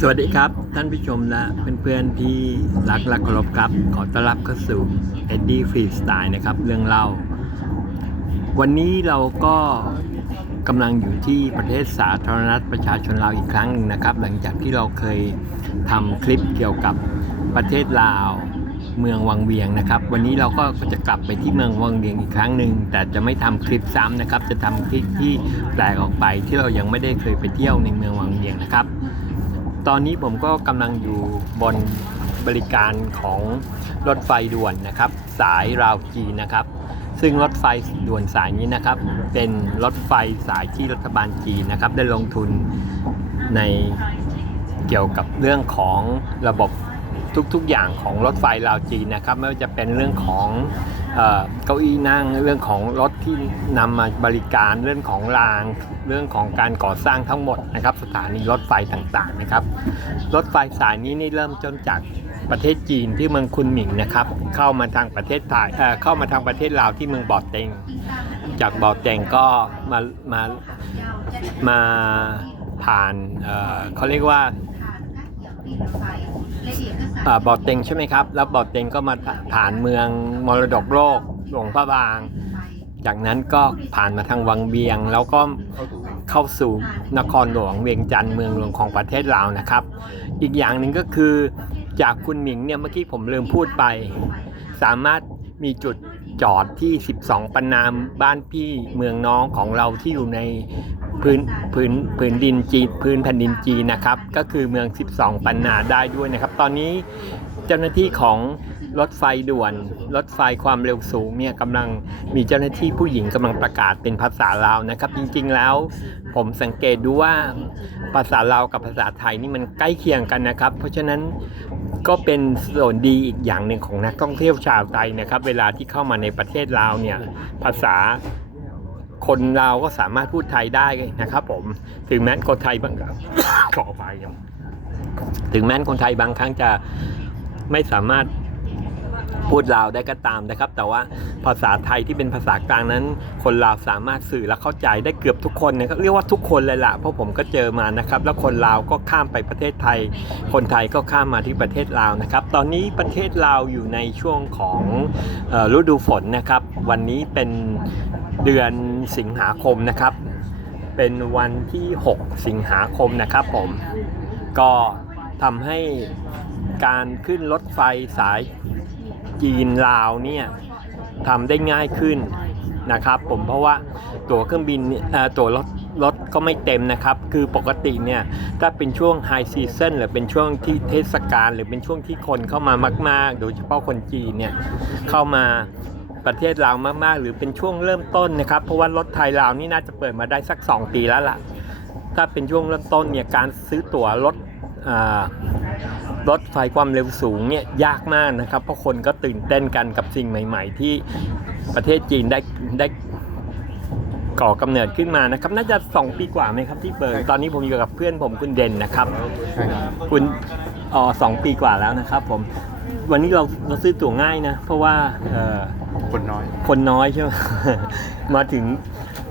สวัสดีครับ ท่านผู้ชมและเพื่อนๆที่รักและเคารพครับ ขอต้อนรับเข้าสู่ Eddie Free Style นะครับ เรื่องเล่า วันนี้เราก็กำลังอยู่ที่ประเทศสาธารณรัฐประชาชนลาวอีกครั้งหนึ่งนะครับ หลังจากที่เราเคยทำคลิปเกี่ยวกับประเทศลาว เมืองวังเวียงนะครับ วันนี้เราก็จะกลับไปที่เมืองวังเวียงอีกครั้งหนึ่งแต่จะไม่ทำคลิปซ้ำนะครับ จะทำคลิปที่แปลกออกไปที่เรายังไม่ได้เคยไปเที่ยวในเมืองวังเวียงนะครับ ตอนนี้ผมก็กำลังอยู่บนบริการของรถไฟด่วนนะครับ สายราวจีนะครับ ซึ่งรถไฟด่วนสายนี้นะครับ เป็นรถไฟสายที่รัฐบาลจีนนะครับ ได้ลงทุนในเกี่ยวกับเรื่องของระบบ ทุกๆอย่างของรถไฟราวจีนนะครับไม่ว่าจะเป็นเรื่องของเก้าอี้นั่งเรื่องของรถที่นำมาบริการเรื่องของราง เรื่องของการก่อสร้างทั้งหมดนะครับ สถานีรถไฟต่างๆนะครับ รถไฟสายนี้นี่เริ่มต้นจากประเทศจีนที่เมืองคุนหมิงนะครับ เข้ามาทางประเทศไทยเข้ามาทางประเทศลาวที่เมืองบ่อเตงจากบ่อเตงก็มามามาผ่านเขาเรียกว่า บ่อเต็งใช่ไหมครับ แล้วบ่อเต็งก็มาผ่านเมืองมรดกโลกหลวงพระบาง จากนั้นก็ผ่านมาทางวังเวียง แล้วก็เข้าสู่นครหลวงเวียงจันทร์เมืองหลวงของประเทศลาวนะครับ อีกอย่างหนึ่งก็คือจากคุณหมิงเนี่ยเมื่อกี้ผมลืมพูดไป สามารถมีจุดจอดที่ 12 ปันนามบ้านพี่เมืองน้องของเราที่อยู่ใน พื้นพื้นพื้นดินจีนพื้นแผ่นดินจีนนะครับ ก็คือเมือง 12 ปันนาได้ด้วยนะครับ ตอนนี้เจ้าหน้าที่ของรถไฟด่วน รถไฟความเร็วสูงเนี่ยกำลังมีเจ้าหน้าที่ผู้หญิงกำลังประกาศเป็นภาษาลาวนะครับ จริงๆแล้วผมสังเกตดูว่าภาษาลาวกับภาษาไทยนี่มันใกล้เคียงกันนะครับ เพราะฉะนั้นก็เป็นส่วนดีอีกอย่างหนึ่งของนักท่องเที่ยวชาวไทยนะครับ เวลาที่เข้ามาในประเทศลาวเนี่ยภาษา คนลาวก็สามารถพูดไทยได้นะครับ ผมถึงแม้คนไทยบางขออภัยครับถึงแม้คนไทยบางครั้งจะไม่สามารถพูดลาวได้ก็ตามนะครับ แต่ว่าภาษาไทยที่เป็นภาษากลางนั้น คนลาวสามารถสื่อและเข้าใจได้เกือบทุกคนนะครับเรียกว่าทุกคนเลยล่ะเพราะผมก็เจอมานะครับ แล้วคนลาวก็ข้ามไปประเทศไทย คนไทยก็ข้ามมาที่ประเทศลาวนะครับ ตอนนี้ประเทศลาวอยู่ในช่วงของฤดูฝนนะครับ วันนี้เป็น เดือนสิงหาคมนะครับ เป็นวันที่ 6 สิงหาคมนะครับผมก็ทำให้การขึ้นรถไฟสายจีนลาวเนี่ยทำได้ง่ายขึ้นนะครับผมเพราะว่าตั๋วเครื่องบินตั๋วรถรถก็ไม่เต็มนะครับ คือปกติเนี่ยถ้าเป็นช่วงไฮซีซันหรือเป็นช่วงที่เทศกาลหรือเป็นช่วงที่คนเข้ามามาก ๆ โดยเฉพาะคนจีนเนี่ยเข้ามา ประเทศลาวมากๆ หรือเป็นช่วงเริ่มต้นนะครับ เพราะว่ารถไทยลาวนี่น่าจะเปิดมาได้สัก 2 ปีแล้วล่ะ ถ้าเป็นช่วงเริ่มต้นเนี่ยการซื้อตั๋วรถอ่ารถไฟความเร็วสูงเนี่ยยากมากนะครับ เพราะคนก็ตื่นเต้นกันกับสิ่งใหม่ ๆ ที่ประเทศจีนได้ได้ก่อกำเนิดขึ้นมานะครับ น่าจะ 2 ปีกว่าไหมครับที่เปิดตอนนี้ผมอยู่กับเพื่อนผมคุณเด่นนะครับใช่ครับคุณอ๋อสองปีกว่าแล้วนะครับผม วันนี้เราเราซื้อตั๋วง่ายนะ เพราะว่าเอ่อคนน้อย คนน้อยใช่ไหม มาถึง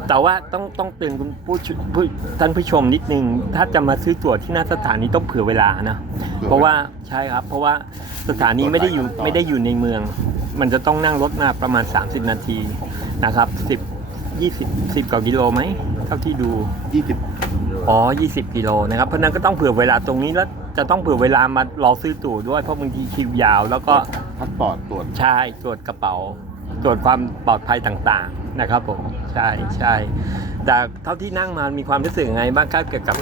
แต่ว่าต้องต้องเตือนคุณผู้ชผู้ท่านผู้ชมนิดนึง ถ้าจะมาซื้อตั๋วที่หน้าสถานีต้องเผื่อเวลานะเผื่อเวลาเพราะว่าใช่ครับ เพราะว่าสถานีไม่ได้อยู่ต่อไม่ได้อยู่ในเมือง มันจะต้องนั่งรถมาประมาณ 30 นาทีนะครับ10 20 10กว่ากิโลไหมเท่าที่ดู 20อ๋อ 20 กิโลนะครับ เพราะฉะนั้นก็ต้องเผื่อเวลาตรงนี้แล้ว จะต้องเผื่อเวลามารอซื้อตั๋วด้วยเพราะบางทีคิวยาว แล้วก็พาสปอร์ตตรวจใช่ตรวจกระเป๋า ตรวจความปลอดภัยต่างๆนะครับผมใช่ใช่แต่เท่าที่นั่งมามีความรู้สึกยังไงบ้างครับเกี่ยวกับ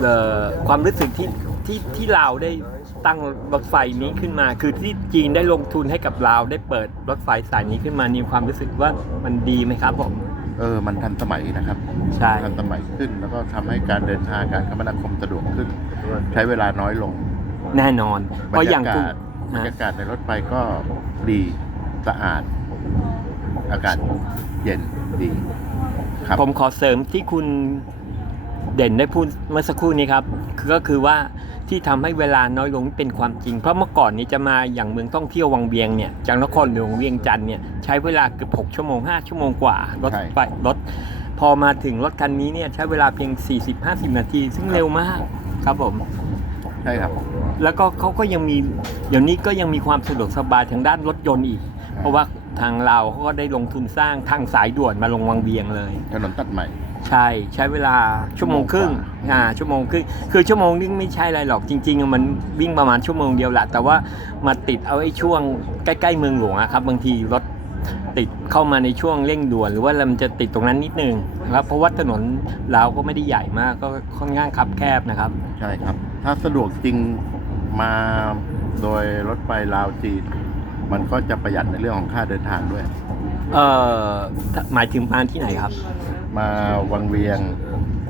เอ่อความรู้สึกที่ที่ที่เราวได้ตั้งรถไฟนี้ขึ้นมา คือที่จีนได้ลงทุนให้กับเราวได้เปิดรถไฟสายนี้ขึ้นมามีความรู้สึกว่ามันดีไหมครับผม เออมันทันสมัยนะครับใช่ทันสมัยขึ้น แล้วก็ทำให้การเดินทางการคมนาคมสะดวกขึ้น ใช้เวลาน้อยลง แน่นอน เพบรราะรอย่างยากาคุณศบรรฮะยากาศในรถไฟก็ดีสะอาด อากาศเย็นดีครับผมขอเสริมที่คุณ เด่นได้พูดเมื่อสักครู่นี้ครับคือก็คือว่าที่ทำให้เวลาน้อยลงเป็นความจริง เพราะเมื่อก่อนนี้จะมาอย่างเมืองท่องเที่ยววังเวียงเนี่ยจากนครหลวงเวียงจันทร์เนี่ยใช้เวลาเกือบ6ชั่วโมง 5 ชั่วโมงกว่ารถใช่ไฟรถพอมาถึงรถคันนี้เนี่ยใช้เวลาเพียง 40-50 นาที ซึ่งเร็วมากครับผมใช่ครับ แล้วก็เขาก็ยังมีเดี๋ยวนี้ก็ยังมีความสะดวกสบายทางด้านรถยนต์อีก เพราะว่าทางเราเขาก็ได้ลงทุนสร้างทางสายด่วนมาลงวังเวียงเลย ถนนตัดใหม่ ใช่ใช้เวลาชั่วโมงครึ่งอ่าชั่วโมงครึ่งคือชั่วโมงนึงไม่ใช่อะไรหรอกจริงๆอะมันวิ่งประมาณชั่วโมงเดียวแหละแต่ว่ามาติดเอาไอ้ช่วงใกล้ๆเมืองหลวงอะครับบางทีรถติดเข้ามาในช่วงเร่งด่วน หรือว่ามันจะติดตรงนั้นนิดนึงนะครับเพราะว่าถนนเราก็ไม่ได้ใหญ่มากก็ค่อนข้างคับแคบนะครับ ใช่ครับ ถ้าสะดวกจริงมาโดยรถไฟลาวจีนมันก็จะประหยัดในเรื่องของค่าเดินทางด้วย เอ่อหมายถึงมาที่ไหนครับ มาวังเวียง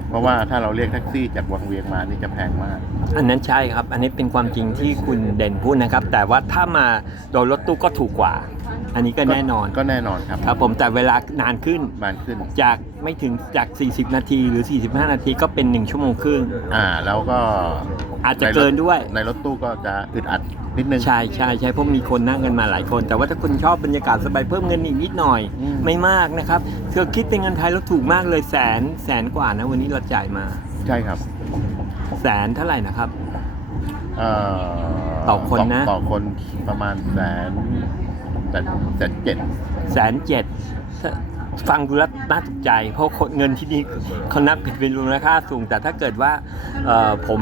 เพราะว่าถ้าเราเรียกแท็กซี่จากวังเวียงมานี่จะแพงมาก อันนั้นใช่ครับ อันนี้เป็นความจริงที่คุณเด่นพูดนะครับ แต่ว่าถ้ามาโดยรถตู้ก็ถูกกว่า อันนี้ก็แน่นอนก็แน่นอนครับครับ ผมแต่เวลานานขึ้นบานขึ้น จากไม่ถึงจาก 40 นาทีหรือ 45 นาทีก็เป็น 1 ชั่วโมงครึ่งอ่าแล้วก็อาจจะเกินด้วย ในรถตู้ก็จะอึดอัด นิดนึง ใช่ใช่ใช่เพราะมีคนนั่งกันมาหลายคน แต่ว่าถ้าคุณชอบบรรยากาศสบายเพิ่มเงินอีกนิดหน่อย อืม ไม่มากนะครับเธอคิดเป็นเงินไทยแล้วถูกมากเลยแสนแสนกว่านะวันนี้เราจ่ายมา ใช่ครับแสนเท่าไหร่นะครับ เอ่อต่อคนนะ ต่อคนประมาณแสนแสนแสนเจ็ดแสนเจ็ดฟังดูแล้วน่าตกใจ เพราะคนเงินที่นี่เขานับเป็นมูลค่าสูง แต่ถ้าเกิดว่าเอ่อผม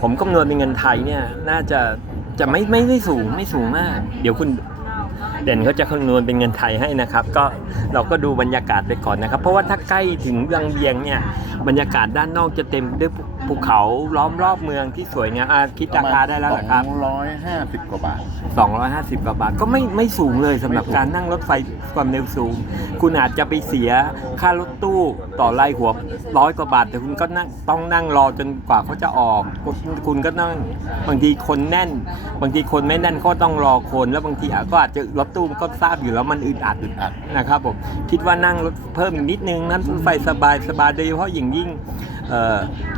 ผมคำนวณเป็นเงินไทยเนี่ยน่าจะ จะไม่ไม่ได้สูงไม่สูงมาก เดี๋ยวคุณเด่นเขาจะคำนวณเป็นเงินไทยให้นะครับ ก็เราก็ดูบรรยากาศไปก่อนนะครับ เพราะว่าถ้าใกล้ถึงวังเบียงเนี่ยบรรยากาศด้านนอกจะเต็มด้วย ภูภูเขาล้อมรอบเมืองที่สวยงามอะคิดราคาได้แล้วเหรอครับสองร้อยห้าสิบกว่าบาท 250 กว่าบาทก็ไม่ไม่สูงเลยสำหรับไม่สูงการนั่งรถไฟความเร็วสูง คุณอาจจะไปเสียค่ารถตู้ต่อรายหัวร้อยกว่าบาท แต่คุณก็นั่งต้องนั่งรอจนกว่าเขาจะออก คุณคุณก็นั่งบางทีคนแน่น บางทีคนไม่แน่นก็ต้องรอคน แล้วบางทีอะก็อาจจะรถตู้ก็ทราบอยู่แล้วมันอึดอัดอึดอัดนะครับผมคิดว่านั่งรถเพิ่มอีกนิดนึงนั่งรถไฟสบายสบายโดยเฉพาะอย่างยิ่ง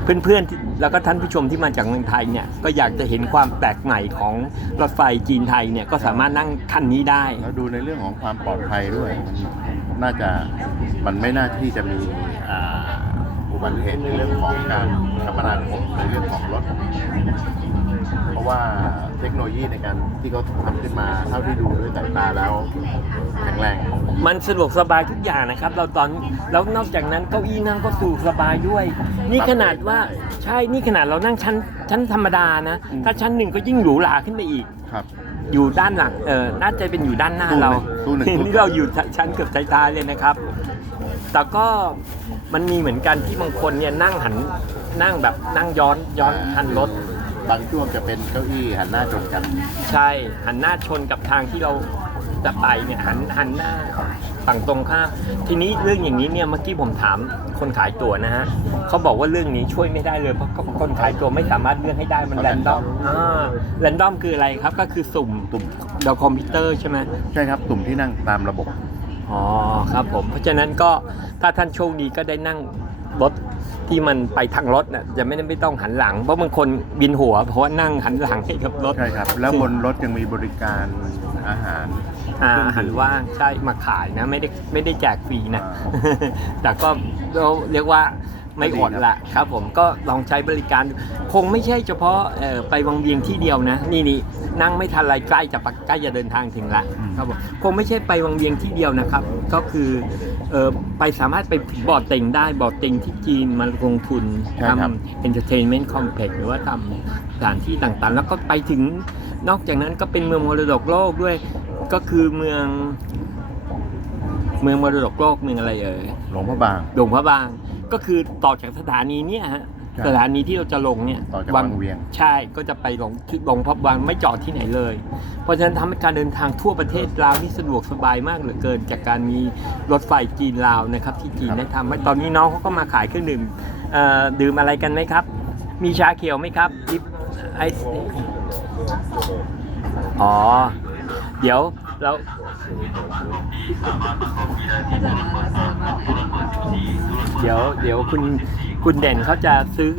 เพื่อนๆ แล้วก็ท่านผู้ชมที่มาจากเมืองไทยเนี่ยก็อยากจะเห็นความแปลกใหม่ของรถไฟจีนไทยเนี่ยก็สามารถนั่งคันนี้ได้ แล้วดูในเรื่องของความปลอดภัยด้วย มันน่าจะมันไม่น่าที่จะมีอุบัติเหตุในเรื่องของการคมนาคมในเรื่องของรถ เพราะว่าเทคโนโลยีในการที่เขาทำขึ้นมาเท่าที่ดูด้วยสายตาแล้วแข็งแรงมันสะดวกสบายทุกอย่างนะครับ เราตอนแล้วนอกจากนั้นเก้าอี้นั่งก็สะดวกสบายด้วย นี่ขนาดว่าใช่นี่ขนาดเรานั่งชั้นชั้นธรรมดานะอืมถ้าชั้นหนึ่งก็ยิ่งหรูหราขึ้นไปอีก ครับ อยู่ด้านหลังเออน่าจะเป็นอยู่ด้านหน้าตู้หนึ่งเราตู้หนึ่งตู้นี่เราอยู่ชั้นเกือบท้ายๆเลยนะครับ แต่ก็มันมีเหมือนกันที่บางคนเนี่ยนั่งหันนั่งแบบนั่งย้อนย้อนทันรถ บางช่วงจะเป็นเก้าอี้หันหน้าชนกันใช่หันหน้าชนกับทางที่เราจะไปเนี่ยหันหันหน้าฝั่งตรงข้ามทีนี้เรื่องอย่างนี้เนี่ยเมื่อกี้ผมถามคนขายตั๋วนะฮะเขาบอกว่าเรื่องนี้ช่วยไม่ได้เลยเพราะคนขายตั๋วไม่สามารถเลือกให้ได้มันแรนดอมอ่าแรนดอมคืออะไรครับก็คือสุ่มตุ่มดาวคอมพิวเตอร์ใช่ไหมใช่ครับตุ่มที่นั่งตามระบบอ๋อครับผมเพราะฉะนั้นก็ถ้าท่านโชคดีก็ได้นั่งรถ ที่มันไปทางรถน่ะจะไม่ได้ไม่ต้องหันหลัง เพราะบางคนบินหัว เพราะว่านั่งหันหลังให้กับรถใช่ครับ แล้วบนรถยังมีบริการอาหารอาเครื่องอาหารดื่มว่างใช่มาขายนะ ไม่ได้ไม่ได้แจกฟรีนะอ่าแต่ก็เราเรียยกว่า ไม่อดละครับผมก็ลองใช้บริการดูคงไม่ใช่เฉพาะเอ่อไปวังเวียงที่เดียวนะ นี่นี่นั่งไม่ทันไรใกล้จะปะใกล้จะเดินทางถึงละครับผมคงไม่ใช่ไปวังเวียงที่เดียวนะครับ ก็คือเออไปสามารถไปบอร์ดเต็งได้บอร์ดเต็งที่จีนมาลงทุนใช่ทครับำ entertainment complex หรือว่าทำสถานที่ต่างๆ แล้วก็ไปถึงนอกจากนั้นก็เป็นเมืองมรดกโลกด้วยก็คือเมืองเมืองมรดกโลกเมืองอะไรเอ่ยหลวงพระบางหลวงพระบาง ก็คือต่อจากสถานีเนี่ยฮะใช่สถานีที่เราจะลงเนี่ยต่อจากวังเวียง ใช่ก็จะไปลงที่ลงพระบางไม่จอดที่ไหนเลย เพราะฉะนั้นทำให้การเดินทางทั่วประเทศลาวนี่สะดวกสบายมากเหลือเกิน จากการมีรถไฟจีนลาวนะครับที่จีนครับได้ทำให้ตอนนี้น้องเขาก็มาขายเครื่องดื่มเอ่อดื่มอะไรกันไหมครับ มีชาเขียวไหมครับดิฟไอซ์อ๋อ เดี๋ยว เราเดี๋ยวเดี๋ยวคุณคุณเด่นเขาจะซื้อ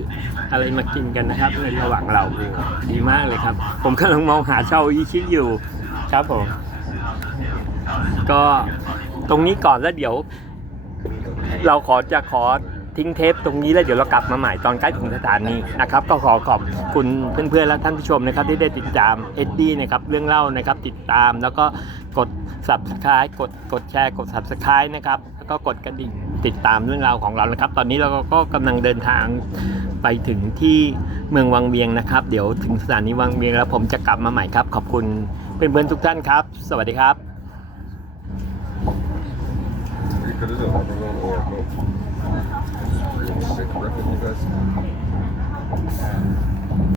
อะไรมากินกันนะครับในระหว่างเราดีมากเลยครับ ผมกำลังมองหาเช่าอีชิอยู่ครับผม ก็ตรงนี้ก่อนแล้วเดี๋ยว เราขอจะขอ ทิ้งเทปตรงนี้แล้วเดี๋ยวเรากลับมาใหม่ตอนใกล้ถึงสถานีนะครับก็ขอขอบคุณเพื่อนๆและท่านผู้ชมนะครับที่ได้ติดตามเอ็ดดี้นะครับเรื่องเล่านะครับติดตามแล้วก็กด subscribe กดกดแชร์กด subscribe นะครับแล้วก็กดกระดิ่งติดตามเรื่องราวของเรานะครับ ตอนนี้เราก็กำลังเดินทางไปถึงที่เมืองวังเวียงนะครับ เดี๋ยวถึงสถานีวังเวียงแล้วผมจะกลับมาใหม่ครับ ขอบคุณเพื่อนๆทุกท่านครับ สวัสดีครับ Because it's working with. And